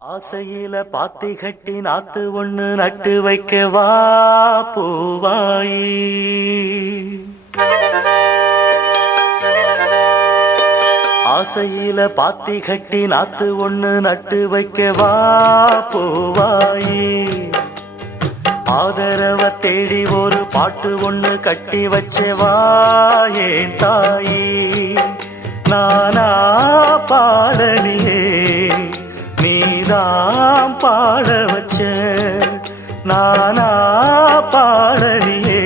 ஆசையில பாத்தி கட்டி நாத்து ஒண்ணு நட்டு வைக்கவா பூவாயி. ஆசையில பாத்தி கட்டி நாத்து ஒண்ணு நட்டு வைக்கவா பூவாயி. ஆதரவ தேடி ஒரு பாட்டு ஒண்ணு கட்டி வச்சவா ஏன் தாயி. நானா பாடலியே நீதான் பாட வச்ச. நானா பாடலியே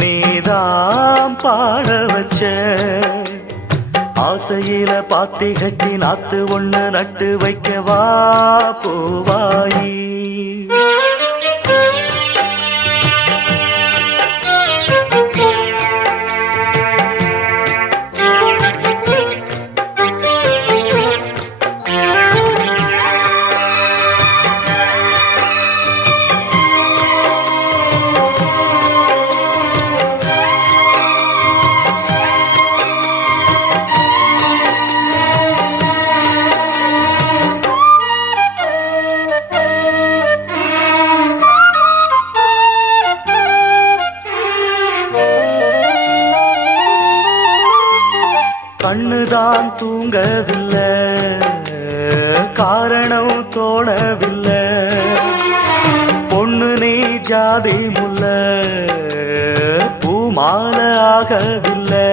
நீதான் பாட வச்ச. ஆசையில பாத்தி கட்டி நாத்து ஒண்ணு நட்டு வைக்கவா பூவாயி. கண்ணுதான் தூங்கவில்லை, காரணம் தோணவில்லை. பொண்ணு நீ ஜாதி முல்ல, பூமால ஆகவில்லை.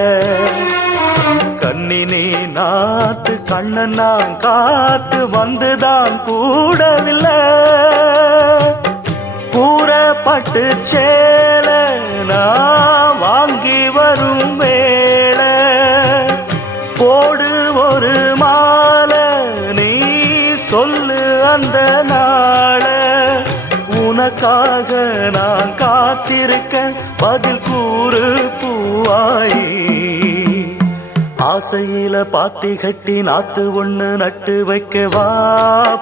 கண்ணினே நாத்து கண்ணன் நான் காத்து வந்துதான் கூடவில்லை. கூறப்பட்டு சேல நான் வாங்கி வரும் வேளை. போடு ஒரு மாலை நீ சொல்லு அந்த நாள. உனக்காக நான் காத்திருக்க பதில் கூறு பூவாயி. ஆசையில பாத்தி கட்டி நாத்து ஒண்ணு நட்டு வைக்கவா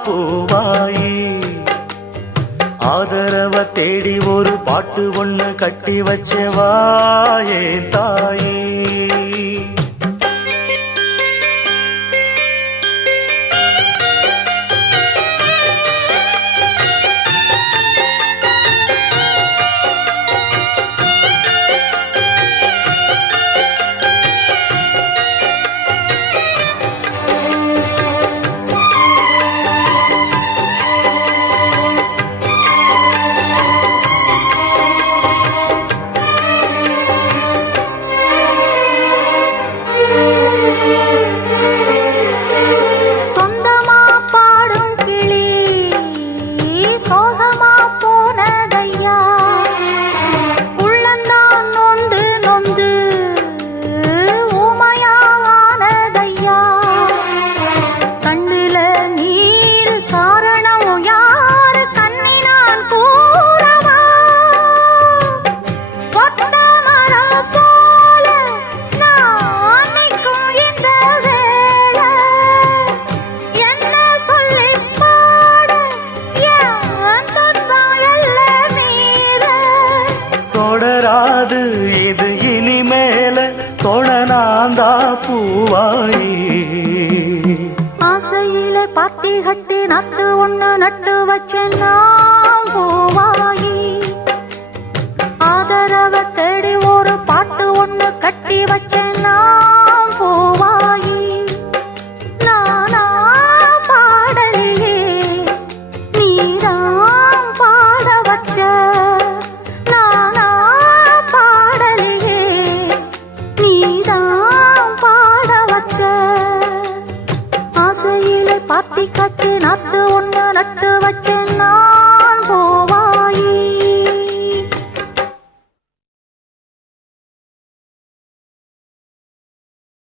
பூவாயி. ஆதரவ தேடி ஒரு பாட்டு ஒண்ணு கட்டி வச்சவா ஏன் தாயி. தொடராது இது இனிமேல தொடனாந்தா பூவாயி. ஆசையில பாத்தி கட்டி நட்டு ஒண்ணு நட்டு வச்சேன்னா பூவாயி. ஆதரவ தேடி ஒரு பாட்டு ஒண்ணு கட்டி வச்சேன்னா பூவாயி. நானா பாடலியே நீதான் பாட வச்ச. பாத்தி கட்டி நாத்து ஒண்ணு நட்டு